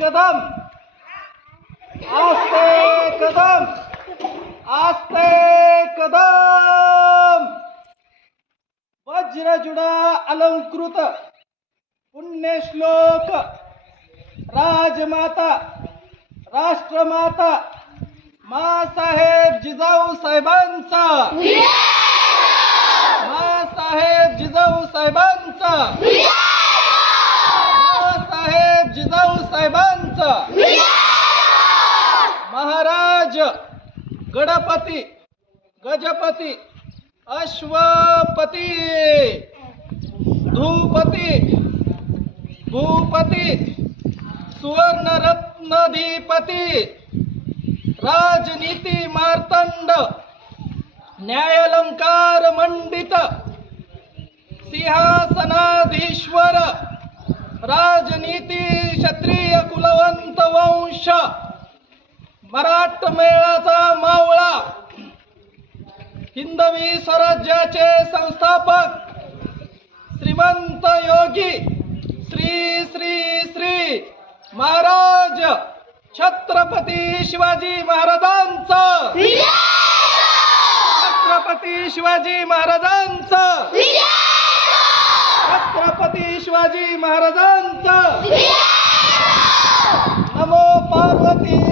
कदम आस्ते कदम आस्ते कदम वज्रजुडा अलंकृत पुण्यश्लोक राजमाता राष्ट्रमाता मासाहेब जिजाऊ साहेबांचा मासाहेब जिजाऊ साहेबांचा मासाहेब जिजाऊ साहेबांचा महाराज गणपती गजपती अश्वपती धूपती भूपती सुवर्णरत्नधिपती राजनीती मार्तंड न्यायालंकार मंडित सिंहासनाधीश्वर राजनीती क्षत्रिय कुलवंत वंश मराठमेळाचा मावळा हिंदवी स्वराज्याचे संस्थापक श्रीमंत योगी श्री श्री श्री महाराज छत्रपती शिवाजी महाराजांचा छत्रपती शिवाजी महाराजांचा छत्रपती शिवाजी महाराजांचा नमो पार्वती